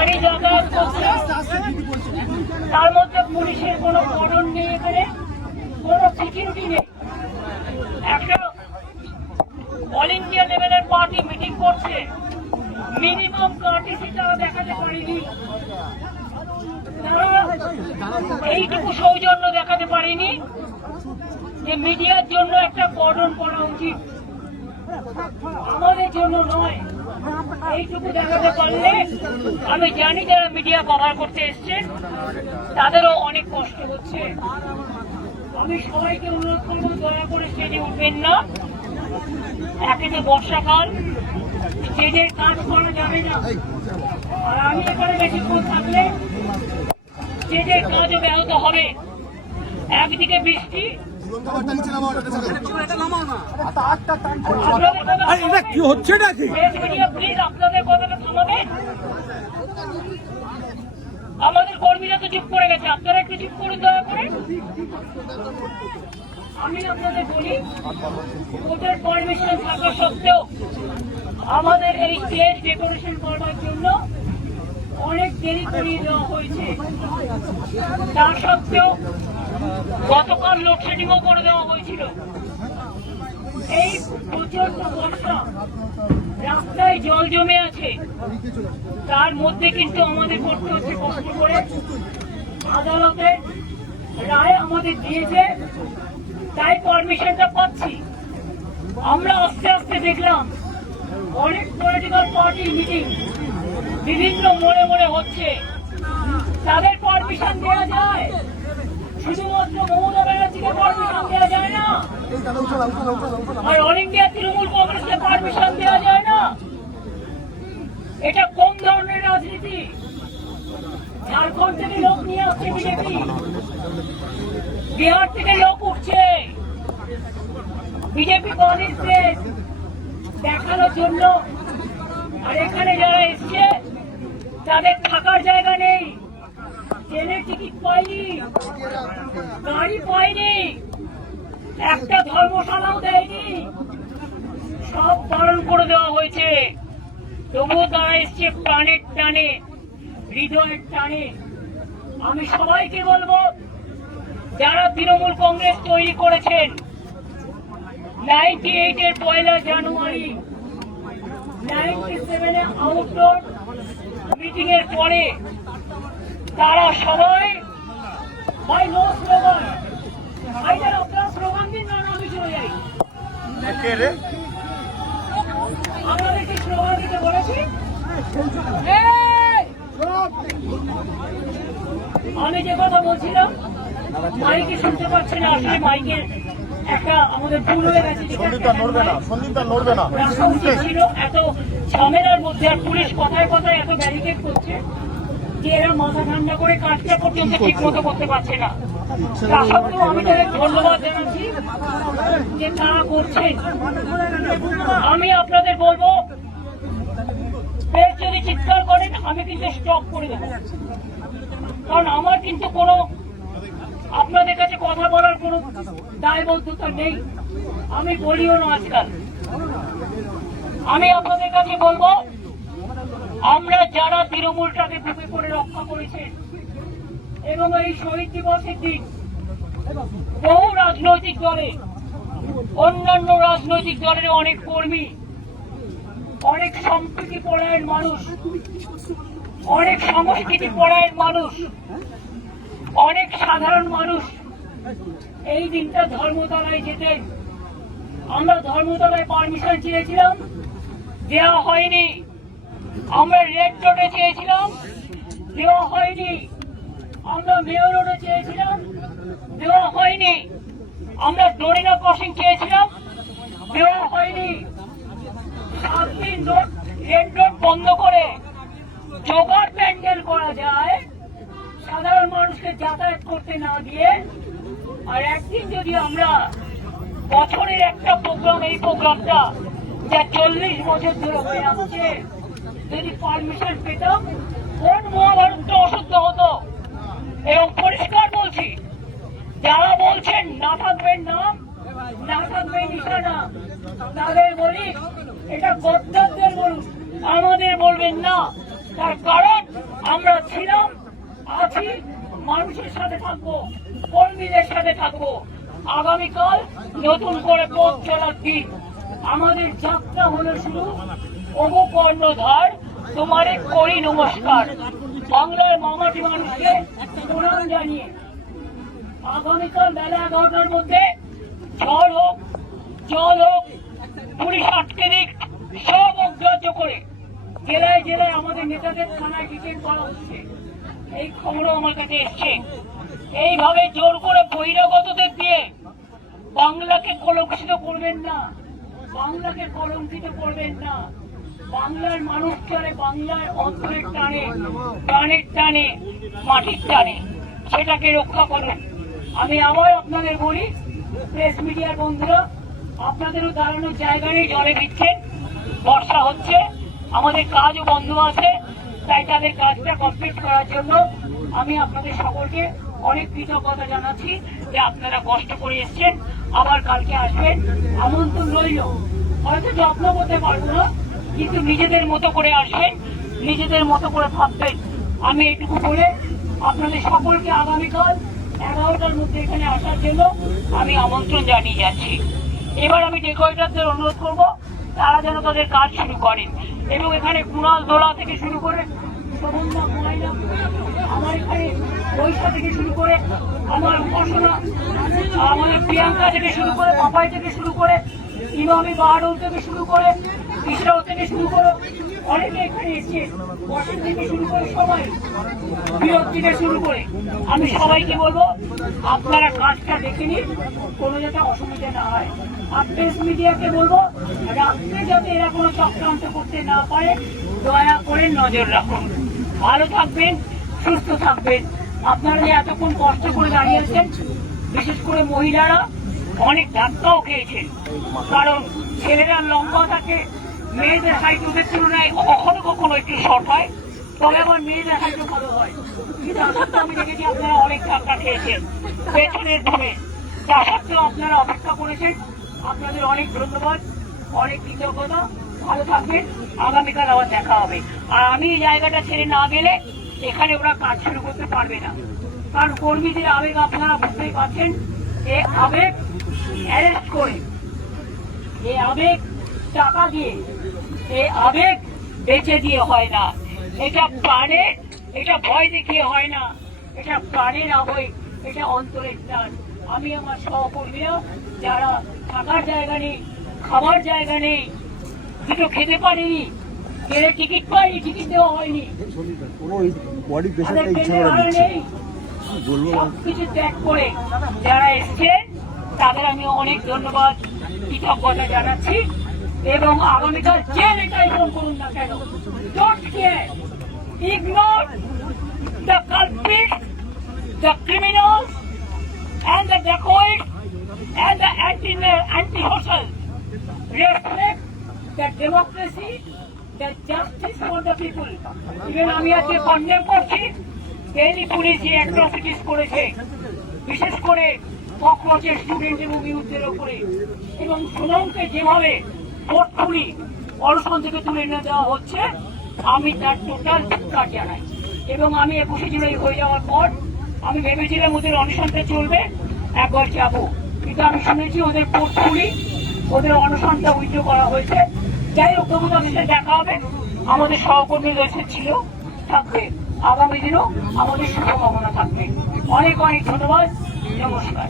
গাড়ি যাতায়াত করছে, তার মধ্যে পুলিশের কোনো কর্ডন নেই, এখানে কোনো সিকিউরিটি নেই। একটা অল ইন্ডিয়া লেভেলের পার্টি মিটিং করছে, মিনিমাম কার্টিসি তারা দেখাতে পারেনি, তারা এইটুকু সৌজন্য দেখাতে পারেনি যে মিডিয়ার জন্য একটা কর্ডন করা উচিত, আমাদের জন্য নয়। এইটুকু দেখাতে পারলে আমি জানি যারা মিডিয়া কভার করতে এসছেন তাদেরও অনেক কষ্ট হচ্ছে। আমি সবাইকে অনুরোধ করবো, দয়া করে স্টেজে উঠবেন না। একে তো বর্ষাকাল, স্টেজের কাজ করা যাবে না, আর আমি এখানে বেশিক্ষণ থাকলে স্টেজের কাজও ব্যাহত হবে। একদিকে বৃষ্টি, কি হচ্ছে নাকি? প্লিজ আপনাদের কথাটা থামাবেন। আমাদের কর্মীরা তো চুপ করে গেছে, আপনারা একটু চুপ করুন দয়া করে। আমি আপনাদের বলি, কোর্টের পারমিশন থাকা সত্ত্বেও আমাদের এই স্টেজ ডেকোরেশন করবার জন্য অনেক দেরি করিয়ে দেওয়া হয়েছে। তা সত্ত্বেও গতকাল লোডশেডিংও করে দেওয়া হয়েছিল। এই প্রচন্ড বর্ষা, রাস্তায় জল জমে আছে, তার মধ্যে কিন্তু আমাদের করতে হচ্ছে কষ্ট করে। আদালতের রায় আমাদের দিয়েছে, তাই পারমিশনটা পাচ্ছি। আমরা আস্তে আস্তে দেখলাম অনেক পলিটিক্যাল পার্টি মিটিং বিভিন্ন মোড়ে মোড়ে হচ্ছে, তাদের পারমিশন দেওয়া যায়, শুধুমাত্র মমতা ব্যানার্জিকে পারমিশন দেওয়া যায় না, আর অল ইন্ডিয়া তৃণমূল কংগ্রেসকে পারমিশন দেওয়া যায় না। এটা কোন ধরনের রাজনীতি? ঝাড়খণ্ড থেকে লোক নিয়ে আসছে বিজেপি, বিহার থেকে লোক উঠছে বিজেপি কংগ্রেসকে দেখানোর জন্য, আর এখানে যারা এসছে তাদের থাকার জায়গা নেই, ট্রেনের টিকিট পাইনি, গাড়ি পাইনি, একটা ধর্মশালাও দেয়নি, সব পালন করে দেওয়া হয়েছে। তবুও তারা এসছে প্রাণের টানে, হৃদয়ের টানে। আমি সবাইকে বলবো, যারা তৃণমূল কংগ্রেস তৈরি করেছেন 98-এর 1 জানুয়ারি, 97-এ আউটডোর মিটিং এর পরে, তারা সবাই ভাই নো স্লোগান, ভাই যারা আপনারা স্লোগান দিন না, আমি চলে যাই। আমাদের কি স্লোগান দিতে বলেছি? আমি যে কথা বলছিলাম মাইকে শুনতে পাচ্ছে না, আসলে মাইকের একটা আমাদের ভুল হয়ে গেছে, ছিল এত ঝামেলার মধ্যে, আর পুলিশ কথায় কথায় এত ব্যারিকেড করছে যে এরা মাথা ঠান্ডা করে কাজটা পর্যন্ত ঠিক মতো করতে পারছে না। তা সত্ত্বেও আমি তাদের ধন্যবাদ জানাচ্ছি যে তারা করছেন। আমি আপনাদের বলবো, যদি চিৎকার করেন আমি কিন্তু স্টপ করে দেবো, কারণ আমার কিন্তু কোনো আপনাদের কাছে কথা বলার কোনো দায়বদ্ধতা নেই, আমি বলিও না আজকাল। আমি আপনাদের কাছে বলবো, আমরা যারা তৃণমূলটাকে বুকে করে রক্ষা করেছে এবং এই শহীদ দিবসের দিন বহু রাজনৈতিক দলে, অন্যান্য রাজনৈতিক দলের অনেক কর্মী, অনেক সম্প্রীতি পরায়ণ মানুষ, অনেক সংস্কৃতি পরায়ণ মানুষ, অনেক সাধারণ মানুষ এই দিনটা ধর্মতলায় যেতেন। আমরা ধর্মতলায় পারমিশন চেয়েছিলাম, দেওয়া হয়নি। আমরা রেড রোডে চেয়েছিলাম, দেওয়া হয়নি। আমরা মেয়র রোডে চেয়েছিলাম, দেওয়া হয়নি। আমরা ডোরিনা ক্রসিং চেয়েছিলাম, দেওয়া হয়নি। 7 দিন রেড রোড বন্ধ করে জোগাড় প্যান্ডেল করা যায়, সাধারণ মানুষকে যাতায়াত করতে না দিয়ে, আর একদিন যদি আমরা বছরের একটা প্রোগ্রাম, এই প্রোগ্রামটা যা 40 বছর ধরে হয়ে আসছে, যদি পারমিশন পেতাম, কোন মহাভারতটা অশুদ্ধ হতো। এবং পরিষ্কার বলছি, যারা বলছেন না থাকবেন নাম, না থাকবে নিশানা, তাদের বলি এটা গদ্দারদের বলুন, আমাদের বলবেন না। তার কারণ ছিলাম, আছি, মানুষের সাথে থাকবো, কর্মীদের সাথে থাকবো। আগামীকাল নতুন করে পথ চলার দিন। আমাদের যাত্রা হলো শুরু। ওগো কর্ণধার, তোমারে করি নমস্কার। বাংলার মামাটি মানুষকে প্রণাম জানিয়ে আগামীকাল বেলা 11টার মধ্যে ঝড় হোক, জল হোক, পুলিশ আটকে দিক, সব অগ্রাহ্য করে জেলায় জেলায় আমাদের নেতাদের থানায় ডিটেন করা হচ্ছে। এই খবরও আমার কাছে এসছে। এইভাবে জোর করে বহিরাগতদের দিয়ে বাংলাকে কলঙ্কিত করবেন না, বাংলাকে কলঙ্কিত করবেন না। বাংলার মানুষ চলে বাংলার অন্তরের টানে, প্রাণের টানে, মাটির টানে, সেটাকে রক্ষা করুন। আমি আবার আপনাদের বলি, প্রেস মিডিয়ার বন্ধুরা, আপনাদেরও দাঁড়ানোর জায়গা নেই, জলে ভিজছেন, বর্ষা হচ্ছে, আমাদের কাজও বন্ধ আছে, তাই তাদের কাজটা কমপ্লিট করার জন্য আমি আপনাদের সকলকে অনেক কৃতজ্ঞতা জানাচ্ছি যে আপনারা কষ্ট করে এসছেন, আবার কালকে আসবেন, আমন্ত্রণ রইল। হয়তো যত্ন করতে পারবো না, কিন্তু নিজেদের মতো করে আসবেন, নিজেদের মতো করে থাকবেন। আমি এটুকু বলে আপনাদের সকলকে আগামীকাল 11টার মধ্যে এখানে আসার জন্য আমি আমন্ত্রণ জানিয়ে যাচ্ছি। এবার আমি ডেকোরেটরদের অনুরোধ করব তারা যেন তাদের কাজ শুরু করেন, এবং এখানে কুণাল দোলা থেকে শুরু করে শোভনদা, ময়না, আমার এখানে বৈশা থেকে শুরু করে আমার উপাসনা, আমাদের প্রিয়াঙ্কা থেকে শুরু করে, পাপাই থেকে শুরু করে, ইমামি বাহাদুর থেকে শুরু করে, কৃষ্ণাও থেকে শুরু করে, অনেকে এখানে এসছে, বসের থেকে শুরু করে, সবাই বিরোধ থেকে শুরু করে, আমি সবাইকে বলবো আপনারা কাজটা দেখে নিন, কোনো যাতে অসুবিধা না হয়। আর প্রেস মিডিয়াকে বলবো রাত্রে যাতে এরা কোনো চক্রান্ত করতে না পারে, দয়া করে নজর রাখুন। ভালো থাকবেন, সুস্থ থাকবেন। আপনারা যে এতক্ষণ কষ্ট করে দাঁড়িয়ে আছেন, বিশেষ করে মহিলারা অনেক ধাক্কাও খেয়েছেন, কারণ ছেলেরা লম্বা থাকে, মেয়েদের হাইট ওদের তুলনায় কখনো কখনো একটু শর্ট হয়, তবে আবার মেয়েদের হাইটও ভালো হয়। কিন্তু সত্ত্বেও আমি দেখেছি আপনারা অনেক ধাক্কা খেয়েছেন পেছনের ধরে, তা সত্ত্বেও আপনারা অপেক্ষা করেছেন, আপনাদের অনেক ধন্যবাদ, অনেক কৃতজ্ঞতা। ভালো থাকবেন, আগামীকাল আবার দেখা হবে। আর আমি এই জায়গাটা ছেড়ে না গেলে এখানে ওরা কাজ শুরু করতে পারবে না, কারণ কর্মীদের আবেগ আপনারা বুঝতেই পারছেন। এই আবেগ অ্যারেস্ট করে, এই আবেগ টাকা দিয়ে, এই আবেগ বেচে দিয়ে হয় না, এটা প্রাণে, এটা ভয় দেখিয়ে হয় না, এটা প্রাণের আবেগ, এটা অন্তরের টান। আমি আমার সহকর্মীরা যারা থাকার জায়গা নেই, খাবার জায়গা নেই, দুটো খেতে পারিনি, গেলে টিকিট পাইনি, টিকিট দেওয়া হয়নি, সবকিছু ত্যাগ করে যারা এসছেন তাদের আমি অনেক ধন্যবাদ, কৃতজ্ঞতা জানাচ্ছি। এবং আগামীকাল যে নেতাই ফোন করুন না কেন, don't care, ignore the culprit, the criminals and the dacoits and the anti-social. Respect the democracy, the justice for the people. Even আমি আজকে কন্ডেম করছি, ডেইলি পুলিশ যে অ্যাট্রসিটিস করেছে, বিশেষ করে ককরোচের স্টুডেন্ট এবং ইউথদের ওপরে, এবং সুনামকে যেভাবে ফোর্সফুলি অনশন থেকে তুলে এনে দেওয়া হচ্ছে, আমি তার টোটাল ধিক্কার জানাই। এবং আমি 21শে জুলাই হয়ে যাওয়ার পর আমি ভেবেছিলাম ওদের অনশনটা চলবে, একবার যাবো, কিন্তু আমি শুনেছি ওদের ফোর্সফুলি ওদের অনশনটা উইথড্র করা হয়েছে। যাই হোক, তবু তাদের সাথে দেখা হবে, আমাদের সহকর্মীদের ছিল, থাকবে, আগামী দিনও আমাদের শুভকামনা থাকবে। অনেক অনেক ধন্যবাদ, নমস্কার।